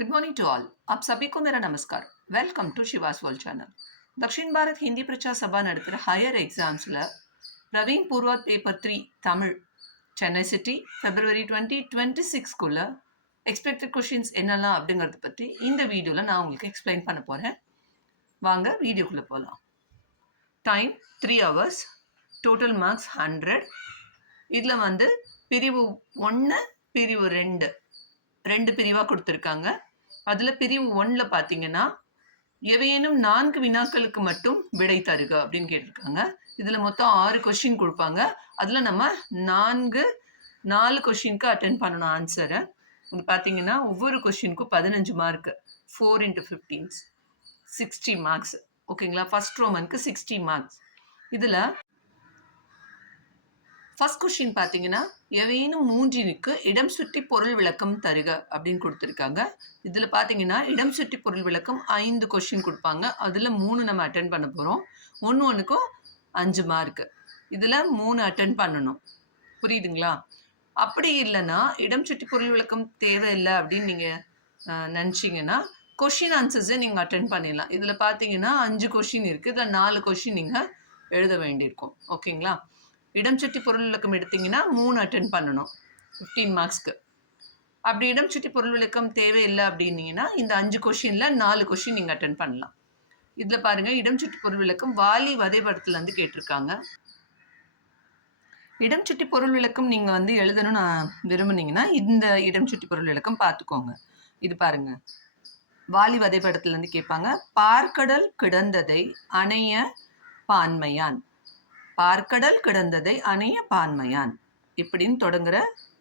Good morning to all. आप सभी को मेरा नमस्कार। Welcome to Shivas world channel. Dakshin Bharat Hindi Prachar Sabha நடத்துகிற ஹையர் எக்ஸாம்ஸில் Praveen Purvardh paper 3 Tamil Chennai city February 2026 expected questions என்னெல்லாம் அப்படிங்கிறத பற்றி இந்த வீடியோவில் நான் உங்களுக்கு எக்ஸ்பிளைன் பண்ண போகிறேன். வாங்க வீடியோக்குள்ளே போகலாம். Time 3 hours, total marks 100. இதில் பிரிவு 1 பிரிவு 2 பிரிவாக கொடுத்துருக்காங்க. அதில் பிரிவு 1ல் பார்த்தீங்கன்னா எவையேனும் 4 வினாக்களுக்கு மட்டும் விடை தருக அப்படின்னு கேட்டிருக்காங்க. இதில் மொத்தம் 6 கொஷின் கொடுப்பாங்க. அதில் நம்ம 4 கொஷினுக்கு அட்டென்ட் பண்ணணும் ஆன்சரை. இது பார்த்தீங்கன்னா ஒவ்வொரு கொஷினுக்கும் 15 மார்க்கு, 4 × 15 60 மார்க்ஸ். ஓகேங்களா? ஃபர்ஸ்ட் ரோமனுக்கு 60 மார்க்ஸ். இதில் ஃபர்ஸ்ட் கொஸ்டின் பார்த்தீங்கன்னா எவையேனும் 3னுக்கு இடம் சுற்றி பொருள் விளக்கம் தருக அப்படின்னு கொடுத்துருக்காங்க. இதில் பார்த்தீங்கன்னா இடம் சுற்றி பொருள் விளக்கம் 5 கொஸ்டின் கொடுப்பாங்க. அதில் 3 நம்ம அட்டென்ட் பண்ண போகிறோம். ஒன்றுக்கும் 5 மார்க்கு. இதில் 3 அட்டென்ட் பண்ணணும். புரியுதுங்களா? அப்படி இல்லைன்னா இடம் சுற்றி பொருள் விளக்கம் தேவையில்லை அப்படின்னு நீங்கள் நினச்சிங்கன்னா கொஷின் ஆன்சர்ஸை நீங்கள் அட்டென்ட் பண்ணிடலாம். இதில் பார்த்தீங்கன்னா 5 கொஷின் இருக்குது. இதில் 4 கொஷின் நீங்கள் எழுத வேண்டியிருக்கும். ஓகேங்களா? இடம் சுற்றி பொருள் விளக்கம் எடுத்தீங்கன்னா 3 அட்டென்ட் பண்ணணும் 15 மார்க்ஸ்க்கு. அப்படி இடம் சுற்றி பொருள் விளக்கம் தேவையில்லை அப்படின்னீங்கன்னா இந்த 5 கொஷினில் 4 கொஷின் நீங்கள் அட்டென்ட் பண்ணலாம். இதில் பாருங்கள், இடம் சுற்றி பொருள் விளக்கம் வாலி வதைபடத்துலேருந்து கேட்டிருக்காங்க. இடம் சுற்றி பொருள் விளக்கம் நீங்கள் எழுதணும்னு விரும்புனீங்கன்னா இந்த இடம் சுற்றி பொருள் விளக்கம் பார்த்துக்கோங்க. இது பாருங்கள், வாலி வதைபடத்துலேருந்து கேட்பாங்க. பார்க்கடல் கிடந்ததை அணைய பான்மையான், பார்க்கடல் கிடந்ததை அணைய பான்மையான் இப்படின்னு தொடங்குற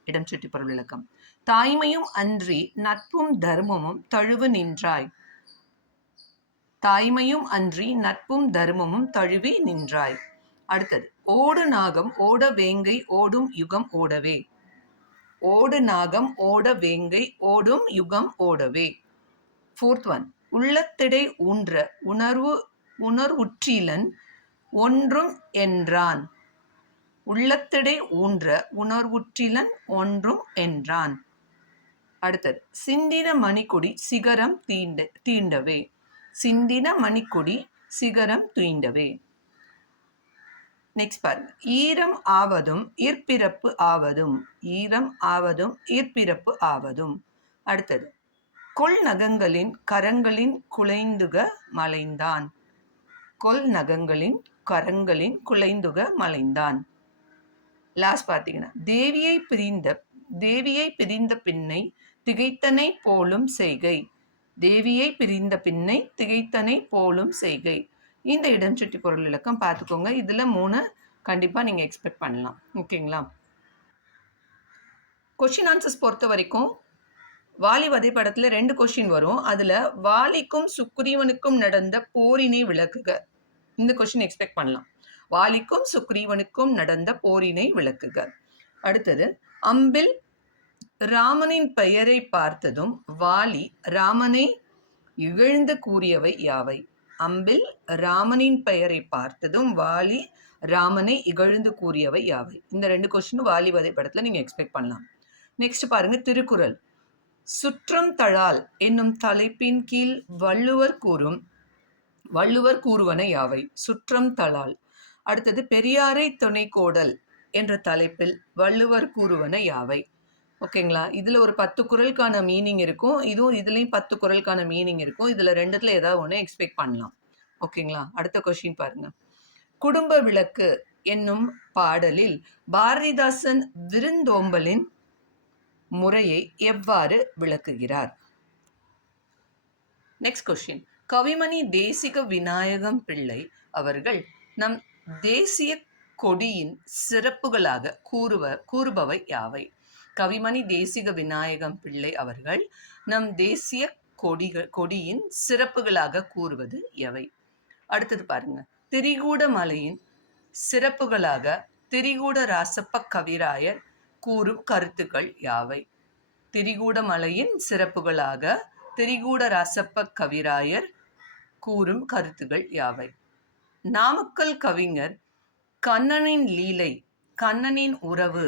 இடம் சுற்றி பொருள் விளக்கம். தாய்மையும் அன்றி நட்பும் தர்மமும் தழுவு நின்றாய், தாய்மையும் அன்றி நட்பும் தர்மமும் தழுவி நின்றாய். அடுத்தது, ஓடு நாகம் ஓட வேங்கை ஓடும் யுகம் ஓடவே, ஓடு நாகம் ஓட வேங்கை ஓடும் யுகம் ஓடவே. ஃபோர்த் ஒன், உள்ளத்திடை ஊன்ற உணர்வுற்றீலன் ஒன்றும் என்றான், உள்ளத்திடை ஊன்ற உணர்வுற்றிலன் ஒன்றும் என்றான். அடுத்தது, சிந்தின மணிக்குடி சிகரம் தீண்டவே, சிந்தின மணிக்குடி சிகரம் தீண்டவே. நெக்ஸ்ட் பாருங்க, ஈரம் ஆவதும் ஈர்ப்பிறப்பு ஆவதும், ஈரம் ஆவதும் ஈர்ப்பிறப்பு ஆவதும். அடுத்தது, கொள் நகங்களின் கரங்களின் குலைந்துக மலைந்தான், கொள் நகங்களின் கரங்களின் குலைந்துக மலைந்தான். லாஸ்ட் பார்த்தீங்கன்னா, தேவியை பிரிந்த பின்னை திகைத்தனை போலும் செய்கை, தேவியை பிரிந்த பின்னை திகைத்தனை போலும் செய்கை. இந்த இடம் சுற்றி பொருள் விளக்கம் பார்த்துக்கோங்க. இதில் 3 கண்டிப்பாக நீங்கள் எக்ஸ்பெக்ட் பண்ணலாம். ஓகேங்களா? கொஷின் ஆன்சர்ஸ் பொறுத்த வரைக்கும் வாலி வதைப்படத்தில் 2 கொஷின் வரும். அதில் வாலிக்கும் சுக்ரீவனுக்கும் நடந்த போரினை விளக்குக, இந்த கொஷின் எக்ஸ்பெக்ட் பண்ணலாம். வாலிக்கும் சுக்ரீவனுக்கும் நடந்த போரினை விளக்குக. அடுத்தது, அம்பில் ராமனின் பெயரை பார்த்ததும் வாலி ராமனை இகழ்ந்து கூறியவை யாவை, அம்பில் ராமனின் பெயரை பார்த்ததும் வாலி ராமனை இகழ்ந்து கூறியவை யாவை. இந்த 2 கொஸ்டினும் வாலி வதைப்படத்தில் நீங்கள் எக்ஸ்பெக்ட் பண்ணலாம். நெக்ஸ்ட் பாருங்க, திருக்குறள். சுற்றம் தழால் என்னும் தலைப்பின் கீழ் வள்ளுவர் கூறுவன யாவை, சுற்றம் தழால். அடுத்தது, பெரியாரை துணைக்கோடல் என்ற தலைப்பில் வள்ளுவர் கூறுவன யாவை. ஓகேங்களா? இதில் ஒரு 10 குறளுக்கான மீனிங் இருக்கும். இதுலேயும் 10 குறளுக்கான மீனிங் இருக்கும். இதில் 2த்துல ஏதாவது ஒன்று எக்ஸ்பெக்ட் பண்ணலாம். ஓகேங்களா? அடுத்த கொஸ்டின் பாருங்க, குடும்ப விளக்கு என்னும் பாடலில் பாரதிதாசன் விருந்தோம்பலின் முறையை எவ்வாறு விளக்குகிறார். நெக்ஸ்ட் கொஸ்டின், கவிமணி தேசிக விநாயகம் பிள்ளை அவர்கள் நம் தேசிய கொடியின் சிறப்புகளாக கூறுபவை யாவை, கவிமணி தேசிக விநாயகம் பிள்ளை அவர்கள் நம் தேசிய கொடியின் சிறப்புகளாக கூறுவது எவை. அடுத்தது பாருங்க, திரிகூட மலையின் சிறப்புகளாக திரிகூட ராசப்ப கவிராயர் கூறும் கருத்துக்கள் யாவை, திரிகூட மலையின் சிறப்புகளாக திரிகூட ராசப்ப கவிராயர் கூறும் கருத்துகள் யாவை. நாமக்கல் கவிஞர் கண்ணனின் லீலை, கண்ணனின் உறவு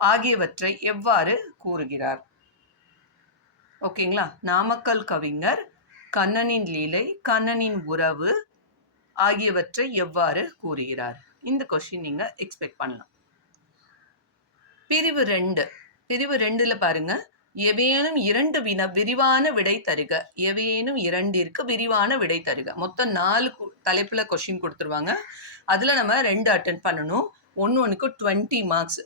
ஆகியவற்றை எவ்வாறு கூறுகிறார். ஓகேங்களா? நாமக்கல் கவிஞர் கண்ணனின் லீலை, கண்ணனின் உறவு ஆகியவற்றை எவ்வாறு கூறுகிறார்? இந்த கொஸ்டின் நீங்க எக்ஸ்பெக்ட் பண்ணலாம். பிரிவு 2. பிரிவு 2ல பாருங்க, எவையேனும் 2 விரிவான விடை தருக. எவையேனும் 2ற்கு விரிவான விடை தருக. மொத்தம் 4 தலைப்புல கொஸ்டின் கொடுத்துருவாங்க. அதுல நம்ம 2 அட்டென்ட் பண்ணணும். ஒன்றுக்கு 20 மார்க்ஸ்.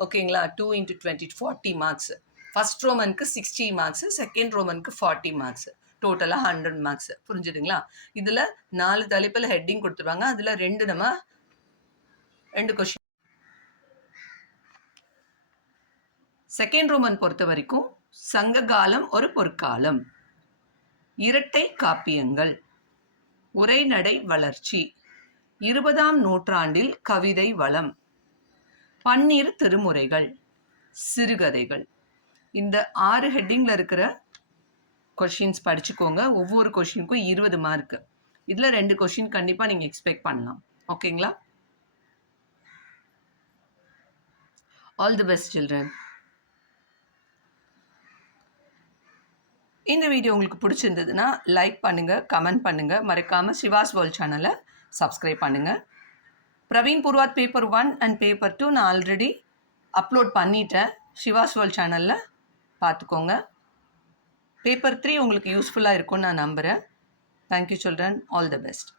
ஓகேங்களா? 2 × 20 40 மார்க்ஸ். ஃபர்ஸ்ட் ரோமனுக்கு 60 மார்க்ஸ், செகண்ட் ரோமனுக்கு 40 மார்க்ஸ். டோட்டலாக 100 மார்க்ஸ். புரிஞ்சுதுங்களா? இதில் 4 தலைப்பில் ஹெட்டிங் கொடுத்துருவாங்க. அதில் 2 கொஸ்டின். செகண்ட் ரோமன் பொறுத்த வரைக்கும் சங்க காலம் ஒரு பொற்காலம், இரட்டை காப்பியங்கள், உரைநடை வளர்ச்சி, 20ஆம் நூற்றாண்டில் கவிதை வளம், பன்னிரு திருமுறைகள், சிறுகதைகள். இந்த 6 ஹெட்டிங்கில் இருக்கிற கொஷின்ஸ் படிச்சுக்கோங்க. ஒவ்வொரு கொஷினுக்கும் 20 மார்க். இதில் 2 கொஷின் கண்டிப்பாக நீங்கள் எக்ஸ்பெக்ட் பண்ணலாம். ஓகேங்களா? All the best children. இந்த வீடியோ உங்களுக்கு பிடிச்சிருந்ததுன்னா லைக் பண்ணுங்கள், கமெண்ட் பண்ணுங்கள். மறக்காமல் சிவாஸ் வேர்ல்ட் சேனலை சப்ஸ்கிரைப் பண்ணுங்கள். Praveen Purvardh paper 1 and paper 2 நான் ஆல்ரெடி அப்லோட் பண்ணிட்டேன். சிவாஸ் வேர்ல்ட் சேனலில் பார்த்துக்கோங்க. பேப்பர் 3 உங்களுக்கு யூஸ்ஃபுல்லாக இருக்கும்னு நான் நம்புகிறேன். Thank you children. All the best.